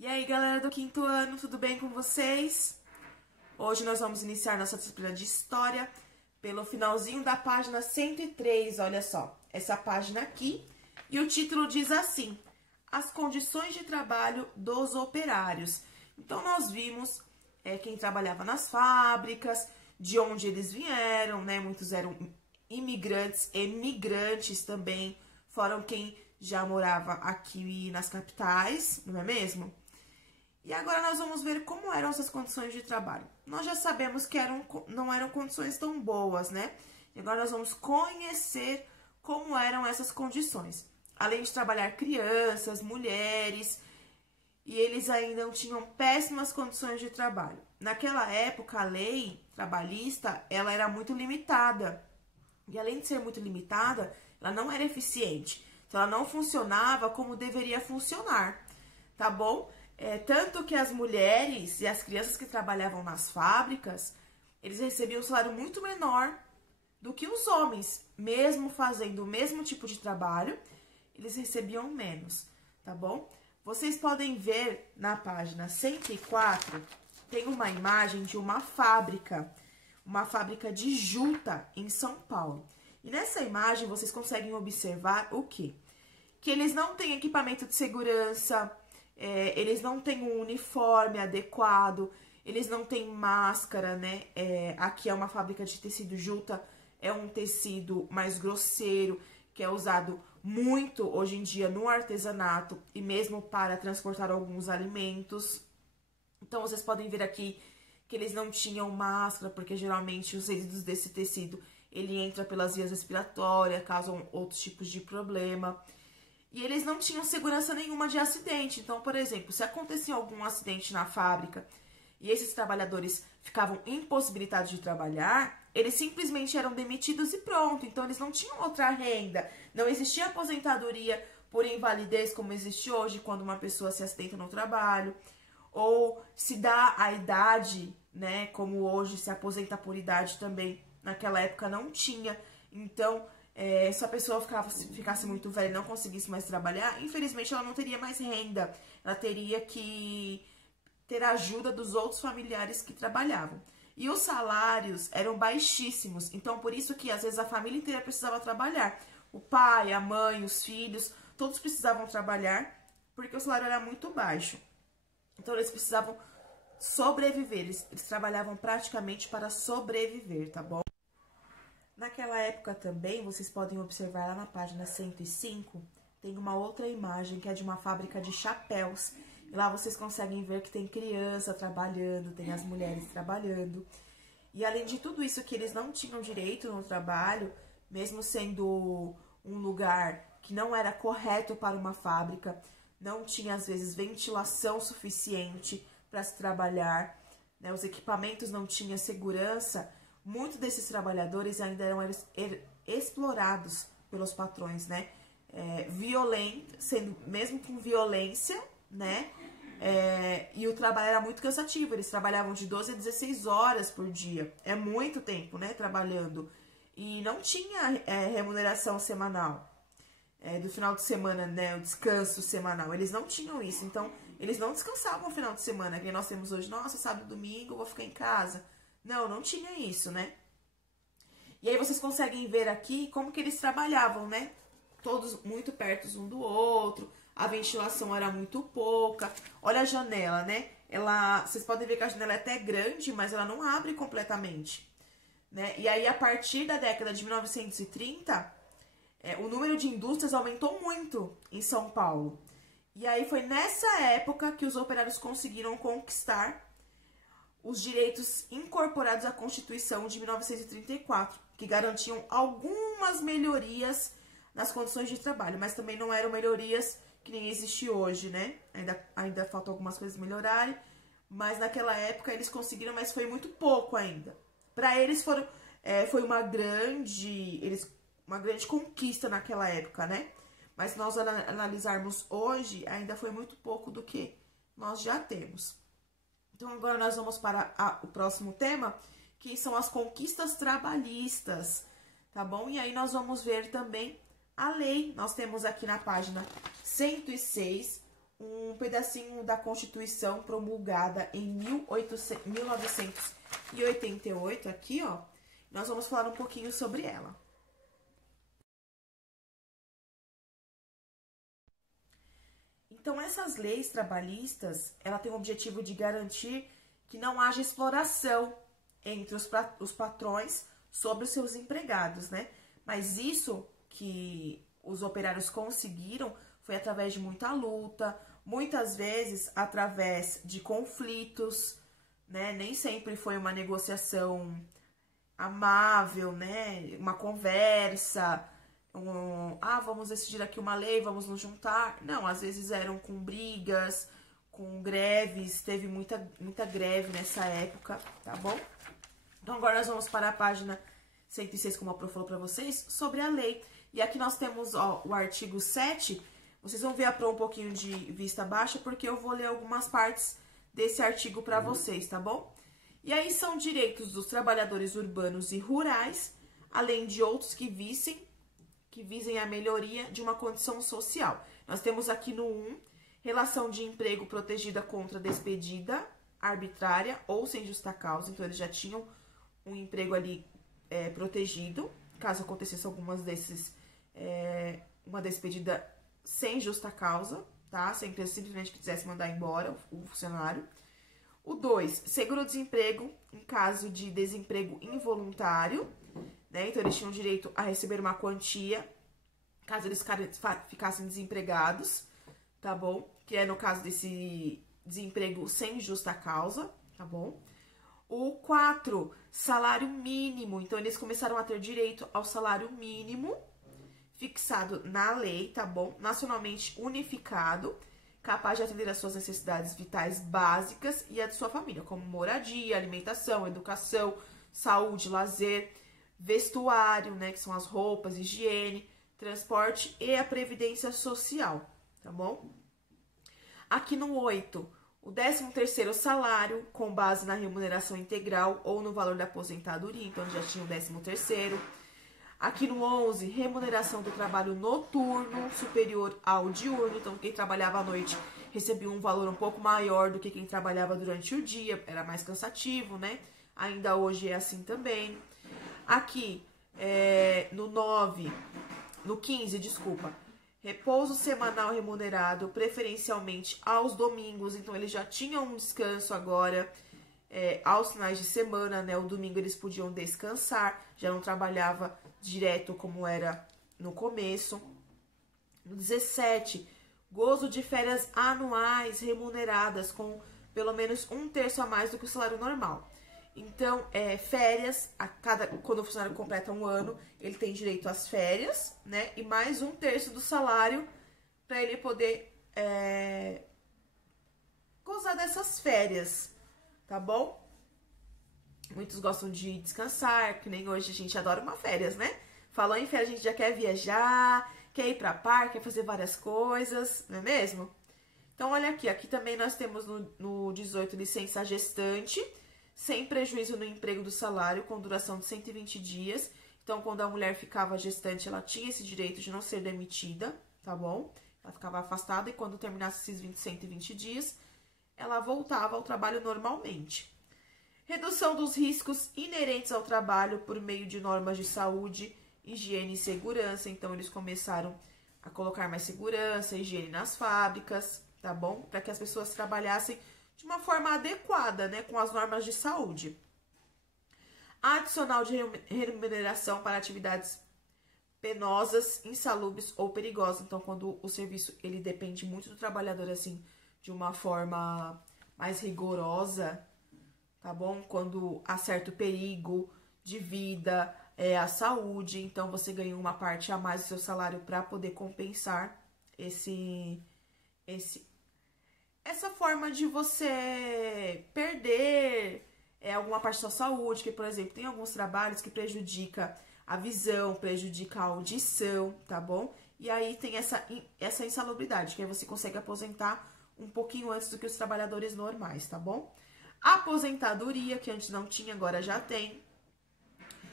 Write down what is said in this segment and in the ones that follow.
E aí, galera do quinto ano, tudo bem com vocês? Hoje nós vamos iniciar nossa disciplina de História pelo finalzinho da página 103, olha só, essa página aqui. E o título diz assim, As condições de trabalho dos operários. Então, nós vimos quem trabalhava nas fábricas, de onde eles vieram, né? Muitos eram imigrantes, emigrantes também, foram quem já morava aqui nas capitais, não é mesmo? E agora nós vamos ver como eram essas condições de trabalho. Nós já sabemos que não eram condições tão boas, né? E agora nós vamos conhecer como eram essas condições. Além de trabalhar crianças, mulheres, e eles ainda tinham péssimas condições de trabalho. Naquela época, a lei trabalhista, ela era muito limitada. E além de ser muito limitada, ela não era eficiente. Então, ela não funcionava como deveria funcionar, tá bom? Tanto que as mulheres e as crianças que trabalhavam nas fábricas, eles recebiam um salário muito menor do que os homens. Mesmo fazendo o mesmo tipo de trabalho, eles recebiam menos, tá bom? Vocês podem ver na página 104, tem uma imagem de uma fábrica de juta em São Paulo. E nessa imagem vocês conseguem observar o quê? Que eles não têm equipamento de segurança, eles não têm um uniforme adequado, eles não têm máscara, né? Aqui é uma fábrica de tecido juta, é um tecido mais grosseiro, que é usado muito hoje em dia no artesanato e mesmo para transportar alguns alimentos. Então, vocês podem ver aqui que eles não tinham máscara, porque geralmente os resíduos desse tecido, ele entra pelas vias respiratórias, causam outros tipos de problema. E eles não tinham segurança nenhuma de acidente. Então, por exemplo, se acontecia algum acidente na fábrica e esses trabalhadores ficavam impossibilitados de trabalhar, eles simplesmente eram demitidos e pronto. Então, eles não tinham outra renda. Não existia aposentadoria por invalidez como existe hoje quando uma pessoa se acidenta no trabalho. Ou se dá a idade, né, como hoje se aposenta por idade também. Naquela época não tinha. Então, se a pessoa ficasse muito velha e não conseguisse mais trabalhar, infelizmente ela não teria mais renda. Ela teria que ter a ajuda dos outros familiares que trabalhavam. E os salários eram baixíssimos, então por isso que às vezes a família inteira precisava trabalhar. O pai, a mãe, os filhos, todos precisavam trabalhar, porque o salário era muito baixo. Então eles precisavam sobreviver, eles trabalhavam praticamente para sobreviver, tá bom? Naquela época também, vocês podem observar lá na página 105, tem uma outra imagem que é de uma fábrica de chapéus. E lá vocês conseguem ver que tem criança trabalhando, tem as mulheres trabalhando. E além de tudo isso que eles não tinham direito no trabalho, mesmo sendo um lugar que não era correto para uma fábrica, não tinha às vezes ventilação suficiente para se trabalhar, né? Os equipamentos não tinham segurança. Muitos desses trabalhadores ainda eram explorados pelos patrões, né? Sendo mesmo com violência, né? E o trabalho era muito cansativo, eles trabalhavam de 12 a 16 horas por dia. É muito tempo, né? Trabalhando. E não tinha remuneração semanal. Do final de semana, né? O descanso semanal. Eles não tinham isso. Então, eles não descansavam no final de semana. Que nós temos hoje, nossa, sábado e domingo, eu vou ficar em casa. Não tinha isso, né? E aí vocês conseguem ver aqui como que eles trabalhavam, né? Todos muito perto um do outro, a ventilação era muito pouca. Olha a janela, né? Vocês podem ver que a janela é até grande, mas ela não abre completamente, né? E aí, a partir da década de 1930, o número de indústrias aumentou muito em São Paulo. E aí foi nessa época que os operários conseguiram conquistar os direitos incorporados à Constituição de 1934, que garantiam algumas melhorias nas condições de trabalho, mas também não eram melhorias que nem existe hoje, né? Ainda faltam algumas coisas melhorarem, mas naquela época eles conseguiram, mas foi muito pouco ainda. Para eles foi uma grande conquista naquela época, né? Mas se nós analisarmos hoje, ainda foi muito pouco do que nós já temos. Então, agora nós vamos para o próximo tema, que são as conquistas trabalhistas, tá bom? E aí nós vamos ver também a lei. Nós temos aqui na página 106 um pedacinho da Constituição promulgada em 1988, aqui, ó. Nós vamos falar um pouquinho sobre ela. Então, essas leis trabalhistas, ela tem o objetivo de garantir que não haja exploração entre os patrões sobre os seus empregados, né? Mas isso que os operários conseguiram foi através de muita luta, muitas vezes através de conflitos, né? Nem sempre foi uma negociação amável, né? Uma conversa, vamos decidir aqui uma lei, vamos nos juntar. Não, às vezes eram com brigas, com greves, teve muita greve nessa época, tá bom? Então agora nós vamos para a página 106, como a Pro falou para vocês, sobre a lei. E aqui nós temos, ó, o artigo 7, vocês vão ver a Pro um pouquinho de vista baixa, porque eu vou ler algumas partes desse artigo para vocês, tá bom? E aí são direitos dos trabalhadores urbanos e rurais, além de outros que visem a melhoria de uma condição social. Nós temos aqui no 1, relação de emprego protegida contra despedida arbitrária ou sem justa causa. Então, eles já tinham um emprego ali protegido, caso acontecesse algumas desses, uma despedida sem justa causa, tá? Se a empresa simplesmente quisesse mandar embora o funcionário. O 2, seguro-desemprego em caso de desemprego involuntário, né? Então, eles tinham direito a receber uma quantia, caso eles ficassem desempregados, tá bom? Que é no caso desse desemprego sem justa causa, tá bom? O 4, salário mínimo. Então, eles começaram a ter direito ao salário mínimo, fixado na lei, tá bom? Nacionalmente unificado, capaz de atender às suas necessidades vitais básicas e a de sua família, como moradia, alimentação, educação, saúde, lazer, vestuário, né, que são as roupas, higiene, transporte e a previdência social, tá bom? Aqui no 8, o 13º salário com base na remuneração integral ou no valor da aposentadoria, então já tinha o 13º. Aqui no 11, remuneração do trabalho noturno superior ao diurno, então quem trabalhava à noite recebia um valor um pouco maior do que quem trabalhava durante o dia, era mais cansativo, né? Ainda hoje é assim também. Aqui, no 15, repouso semanal remunerado, preferencialmente aos domingos, então eles já tinham um descanso agora, aos finais de semana, né? O domingo eles podiam descansar, já não trabalhava direto como era no começo. No 17, gozo de férias anuais remuneradas com pelo menos 1/3 a mais do que o salário normal. Então, férias, quando o funcionário completa um ano, ele tem direito às férias, né? E mais 1/3 do salário para ele poder gozar dessas férias, tá bom? Muitos gostam de descansar, que nem hoje a gente adora uma férias, né? Falou em férias, a gente já quer viajar, quer ir pra parque, quer fazer várias coisas, não é mesmo? Então, olha aqui também nós temos no 18 licença gestante, sem prejuízo no emprego do salário, com duração de 120 dias. Então, quando a mulher ficava gestante, ela tinha esse direito de não ser demitida, tá bom? Ela ficava afastada e quando terminasse esses 120 dias, ela voltava ao trabalho normalmente. Redução dos riscos inerentes ao trabalho por meio de normas de saúde, higiene e segurança. Então, eles começaram a colocar mais segurança, higiene nas fábricas, tá bom? Para que as pessoas trabalhassem de uma forma adequada, né? Com as normas de saúde. Adicional de remuneração para atividades penosas, insalubres ou perigosas. Então, quando o serviço ele depende muito do trabalhador, assim, de uma forma mais rigorosa, tá bom? Quando há certo perigo de vida, a saúde, então você ganha uma parte a mais do seu salário para poder compensar essa forma de você perder alguma parte da sua saúde, que, por exemplo, tem alguns trabalhos que prejudica a visão, prejudica a audição, tá bom? E aí tem essa insalubridade, que aí você consegue aposentar um pouquinho antes do que os trabalhadores normais, tá bom? Aposentadoria, que antes não tinha, agora já tem.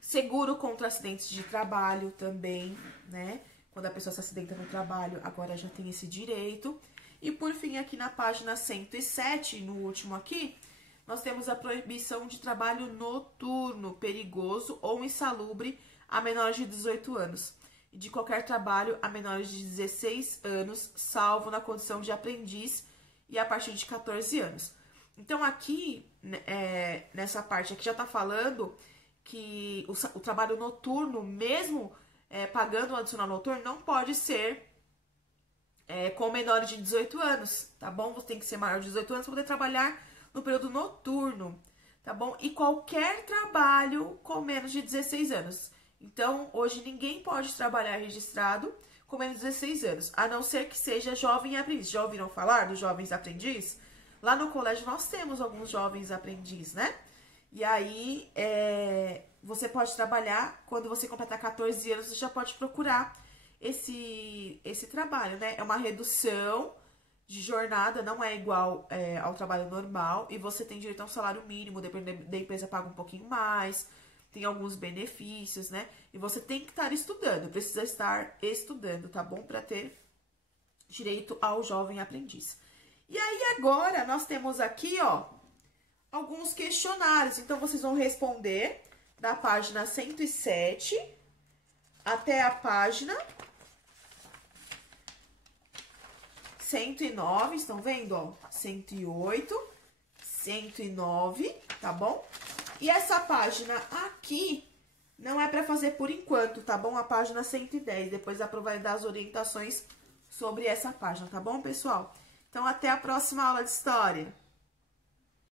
Seguro contra acidentes de trabalho também, né? Quando a pessoa se acidenta no trabalho, agora já tem esse direito. E por fim, aqui na página 107, no último aqui, nós temos a proibição de trabalho noturno, perigoso ou insalubre a menores de 18 anos. E de qualquer trabalho a menores de 16 anos, salvo na condição de aprendiz e a partir de 14 anos. Então, aqui, nessa parte aqui, já tá falando que o trabalho noturno, mesmo pagando um adicional noturno, não pode ser com menores de 18 anos, tá bom? Você tem que ser maior de 18 anos para poder trabalhar no período noturno, tá bom? E qualquer trabalho com menos de 16 anos. Então, hoje ninguém pode trabalhar registrado com menos de 16 anos, a não ser que seja jovem aprendiz. Já ouviram falar dos jovens aprendiz? Lá no colégio nós temos alguns jovens aprendiz, né? E aí, você pode trabalhar, quando você completar 14 anos, você já pode procurar esse trabalho, né? É uma redução de jornada, não é igual ao trabalho normal, e você tem direito a um salário mínimo, dependendo da empresa paga um pouquinho mais, tem alguns benefícios, né? E você tem que estar estudando, precisa estar estudando, tá bom? Para ter direito ao jovem aprendiz. E aí agora nós temos aqui, ó, alguns questionários. Então vocês vão responder da página 107 até a página 109, estão vendo, ó? 108, 109, tá bom? E essa página aqui não é para fazer por enquanto, tá bom? A página 110, depois a Pro vai dar as orientações sobre essa página, tá bom, pessoal? Então, até a próxima aula de história.